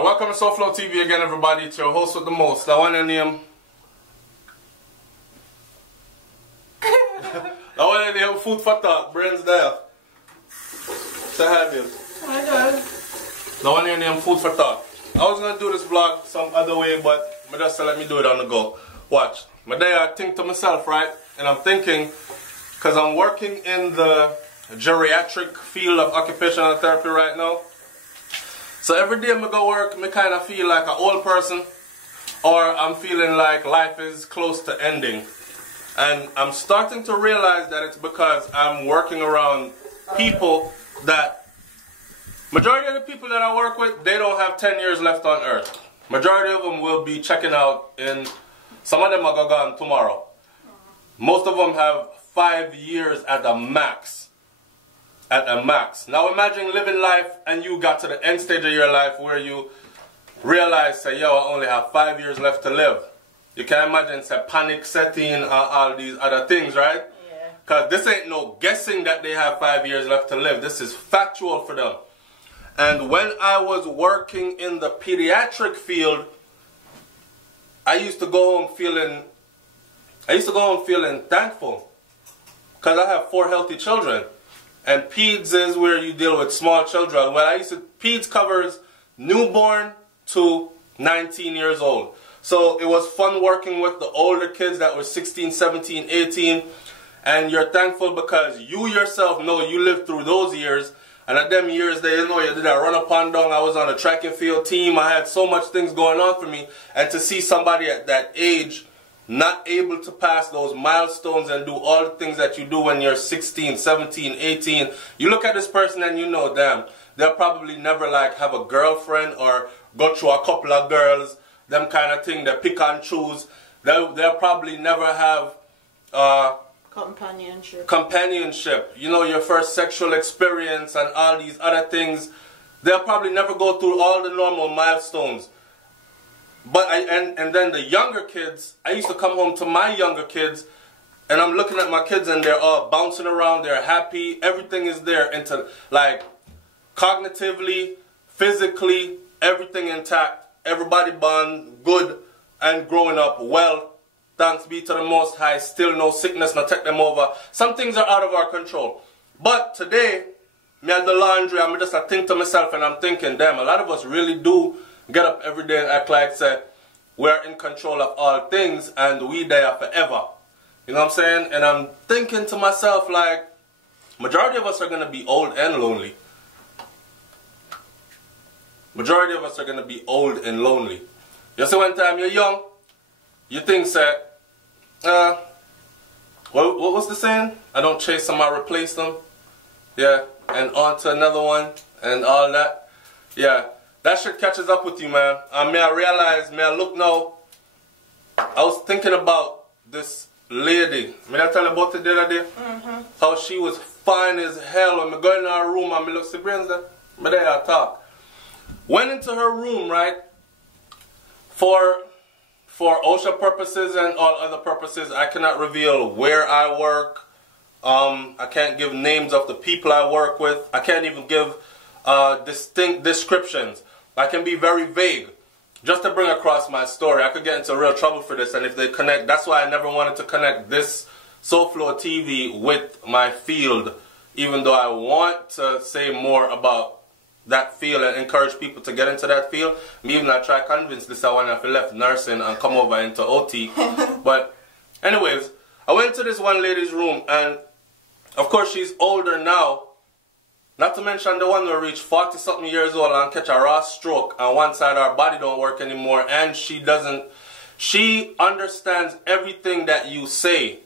Welcome to SoFlo TV again, everybody. It's your host with the most. That one in name. That one in name. Food for thought. Brains there. Say hi, babe. Hi, God. That one in name. Food for thought. I was gonna do this vlog some other way, but I just let me do it on the go. Watch. But there I think to myself, right? And I'm thinking, because I'm working in the geriatric field of occupational therapy right now. So every day I go work, I kind of feel like an old person, or I'm feeling like life is close to ending. And I'm starting to realize that it's because I'm working around people that, majority of the people that I work with, they don't have 10 years left on earth. Majority of them will be checking out in, some of them are gone tomorrow. Most of them have 5 years at the max. At a max. Now imagine living life and you got to the end stage of your life where you realize, say, yo, I only have 5 years left to live. You can imagine, say, panic setting and all these other things, right? Yeah. Because this ain't no guessing that they have 5 years left to live. This is factual for them. And when I was working in the pediatric field, I used to go home feeling thankful. Because I have 4 healthy children. And PEDS is where you deal with small children. Well, PEDS covers newborn to 19 years old. So it was fun working with the older kids that were 16, 17, 18. And you're thankful because you yourself know you lived through those years. And at them years, you did a run up and down. I was on a track and field team. I had so much things going on for me. And to see somebody at that age not able to pass those milestones and do all the things that you do when you're 16, 17, 18. You look at this person and you know, damn, they'll probably never like have a girlfriend or go through a couple of girls, them kind of thing. They pick and choose. They'll probably never have companionship. You know, your first sexual experience and all these other things. They'll probably never go through all the normal milestones. But and then the younger kids, I used to come home to my younger kids, and I'm looking at my kids and they're all bouncing around, they're happy, everything is there, into like cognitively, physically, everything intact, everybody born good and growing up well. Thanks be to the Most High, still no sickness, not take them over. Some things are out of our control. But today, me at the laundry, I'm just think to myself and I'm thinking, damn, a lot of us really do get up every day and act like say we're in control of all things and we there forever. You know what I'm saying? And I'm thinking to myself like, majority of us are gonna be old and lonely. Majority of us are gonna be old and lonely. You see, one time you're young, you think say, what was the saying? I don't chase them, I replace them. Yeah, and on to another one and all that. Yeah. That shit catches up with you, man. May I realize, may I look now, I was thinking about this lady. May I tell you about it the other day? How she was fine as hell. When I go in her room and I look, see brains there? But there I talk. Went into her room, right? For OSHA purposes and all other purposes, I cannot reveal where I work. I can't give names of the people I work with. I can't even give distinct descriptions. I can be very vague, just to bring across my story. I could get into real trouble for this, and if they connect, that's why I never wanted to connect this SoFlo TV with my field, even though I want to say more about that field and encourage people to get into that field. Me even I try to convince this one if I left nursing and come over into OT. But anyways, I went to this one lady's room, and of course she's older now. Not to mention the one who reached 40-something years old and catch a raw stroke and one side of her body don't work anymore, and she understands everything that you say,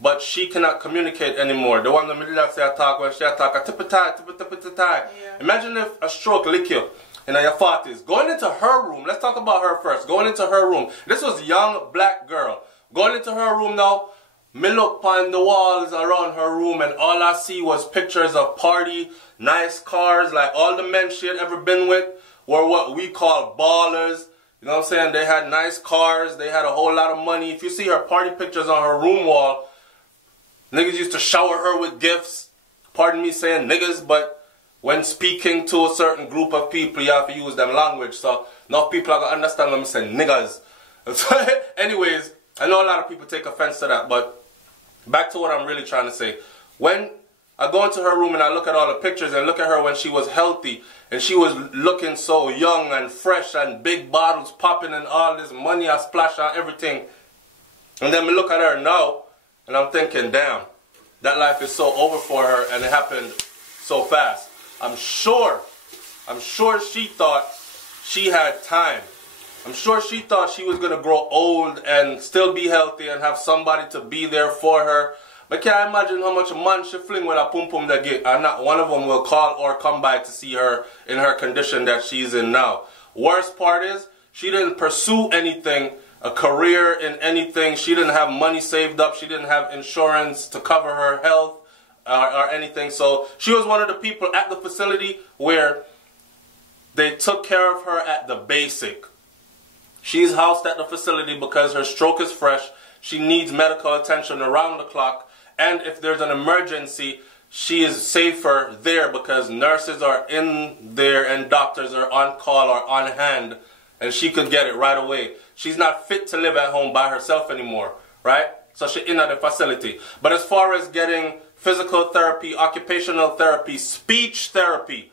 but she cannot communicate anymore. The one that did that say I talk when she talk, a tip-a-tie. Yeah. Imagine if a stroke lick you in your 40s. Going into her room, let's talk about her first. Going into her room. This was a young black girl. Going into her room now, me look on the walls around her room and all I see was pictures of party, nice cars, like all the men she had ever been with were what we call ballers. You know what I'm saying? They had nice cars, they had a whole lot of money. If you see her party pictures on her room wall, niggas used to shower her with gifts. Pardon me saying niggas, but when speaking to a certain group of people, you have to use them language. So now people are going to understand when I say niggas. So anyways, I know a lot of people take offense to that, but back to what I'm really trying to say. When I go into her room and I look at all the pictures and look at her when she was healthy and she was looking so young and fresh and big bottles popping and all this money I splash on everything. And then we look at her now and I'm thinking, damn, that life is so over for her and it happened so fast. I'm sure she thought she had time. I'm sure she thought she was going to grow old and still be healthy and have somebody to be there for her. But can I imagine how much man she fling with a pum pum that get, and not one of them will call or come by to see her in her condition that she's in now. Worst part is, she didn't pursue anything, a career in anything. She didn't have money saved up. She didn't have insurance to cover her health or anything. So she was one of the people at the facility where they took care of her at the basic. She's housed at the facility because her stroke is fresh. She needs medical attention around the clock. And if there's an emergency, she is safer there because nurses are in there and doctors are on call or on hand. And she could get it right away. She's not fit to live at home by herself anymore, right? So she's in at the facility. But as far as getting physical therapy, occupational therapy, speech therapy,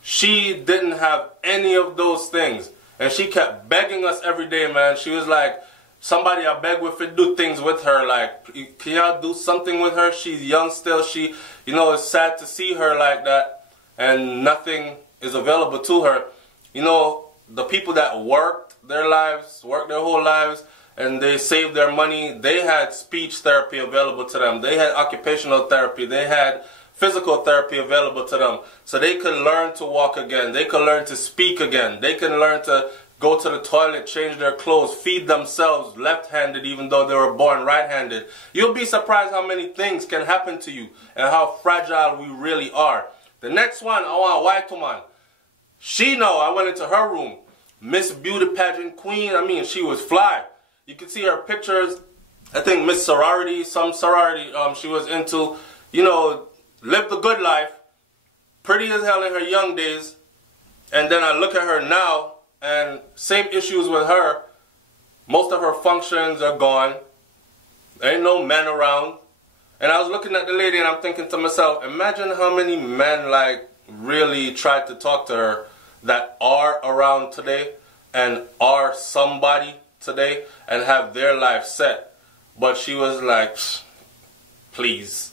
she didn't have any of those things. And she kept begging us every day, man. She was like, somebody I beg with to do things with her. Like, can y'all do something with her? She's young still. She, you know, it's sad to see her like that. And nothing is available to her. You know, the people that worked their whole lives, and they saved their money, they had speech therapy available to them. They had occupational therapy. They had physical therapy available to them. So they could learn to walk again. They could learn to speak again. They can learn to go to the toilet, change their clothes, feed themselves left-handed even though they were born right-handed. You'll be surprised how many things can happen to you and how fragile we really are. The next one, I want a white woman. She know, I went into her room. Miss Beauty Pageant Queen, I mean, she was fly. You can see her pictures. I think Miss Sorority, some sorority she was into, you know, lived a good life. Pretty as hell in her young days. And then I look at her now, and same issues with her. Most of her functions are gone. There ain't no men around. And I was looking at the lady and I'm thinking to myself, imagine how many men like really tried to talk to her that are around today and are somebody today and have their life set. But she was like, please.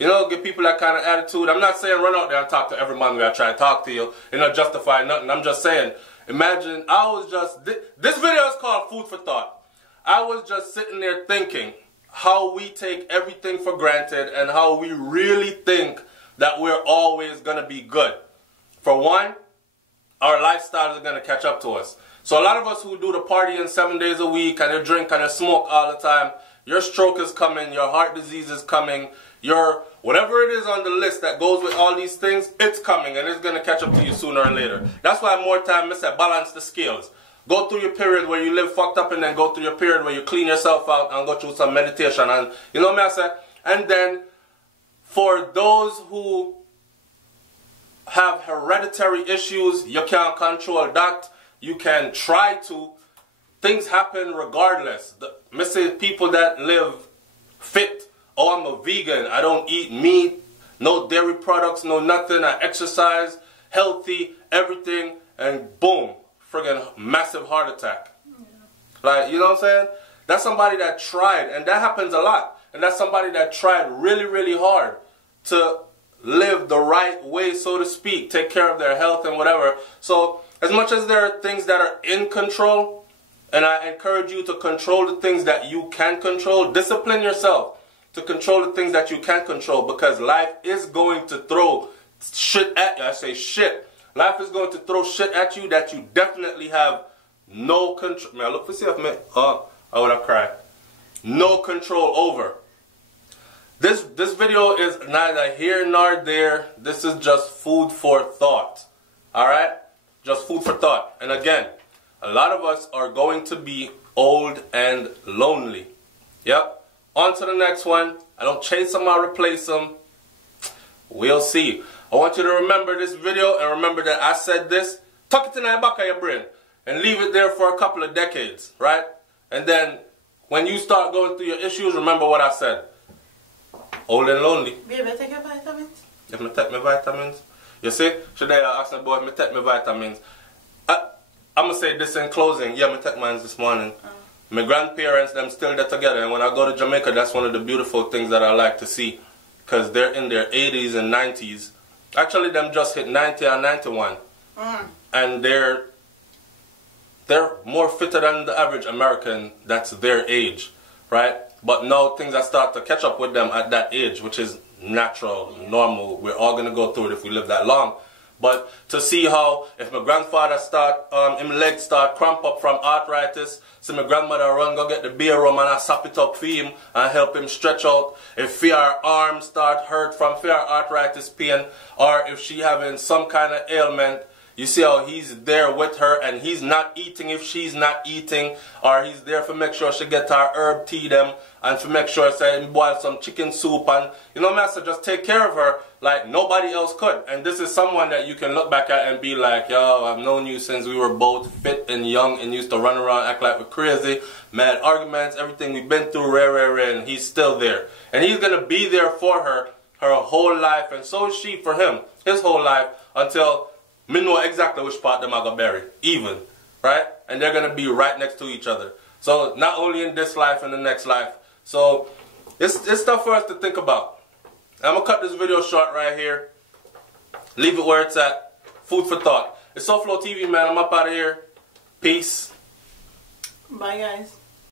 You know, give people that kind of attitude. I'm not saying run out there and talk to every man where I try to talk to you. You know, justify nothing. I'm just saying, imagine, this video is called Food for Thought. I was just sitting there thinking how we take everything for granted and how we really think that we're always going to be good. For one, our lifestyles are going to catch up to us. So a lot of us who do the partying 7 days a week and you drink and you smoke all the time, your stroke is coming, your heart disease is coming, your whatever it is on the list that goes with all these things, it's coming and it's going to catch up to you sooner or later. That's why more time I say balance the scales. Go through your period where you live fucked up and then go through your period where you clean yourself out and go through some meditation. And you know what I say? And then for those who have hereditary issues, you can't control that. You can try to. Things happen regardless. People that live fit. Oh, I'm a vegan. I don't eat meat. No dairy products, no nothing. I exercise, healthy, everything. And boom, friggin' massive heart attack. Yeah. Like, you know what I'm saying? That's somebody that tried. And that happens a lot. And that's somebody that tried really, really hard to live the right way, so to speak. Take care of their health and whatever. So, as much as there are things that are in control, and I encourage you to control the things that you can control, discipline yourself to control the things that you can control, because life is going to throw shit at you. I say shit. Life is going to throw shit at you that you definitely have no control. Man, look for yourself, man. I would have cried. No control over. This video is neither here nor there. This is just food for thought. Alright? Just food for thought. And again, a lot of us are going to be old and lonely. Yep. On to the next one. I don't chase them, I replace them. We'll see. I want you to remember this video and remember that I said this. Tuck it in the back of your brain and leave it there for a couple of decades, right? And then when you start going through your issues, remember what I said. Old and lonely. Baby, take your vitamins. If I take my vitamins. You see? Should I ask my boy if I take my vitamins? I'm going to say this in closing. Yeah, I take mine this morning. My grandparents, them still there together. And when I go to Jamaica, that's one of the beautiful things that I like to see. Because they're in their 80s and 90s. Actually, them just hit 90 and 91. And they're more fitter than the average American that's their age, right? But now things are start to catch up with them at that age, which is natural, normal. We're all going to go through it if we live that long. But to see how, if my grandfather his legs start cramp up from arthritis, so my grandmother run go get the beer rum and I sap it up for him and help him stretch out. If her arms start hurt from her arthritis pain, or if she having some kind of ailment, you see how he's there with her and he's not eating if she's not eating, or he's there for make sure she get her herb tea them and for make sure say boil some chicken soup and, you know, master, just take care of her like nobody else could. And this is someone that you can look back at and be like, yo, I've known you since we were both fit and young and used to run around, act like we're crazy, mad arguments, everything we've been through, and he's still there. And he's going to be there for her whole life, and so is she for him, his whole life, until me know exactly which part them are going to bury, even, right? And they're going to be right next to each other. So not only in this life and the next life. So it's stuff for us to think about. I'm going to cut this video short right here. Leave it where it's at. Food for thought. It's SoFlo TV, man. I'm up out of here. Peace. Bye, guys.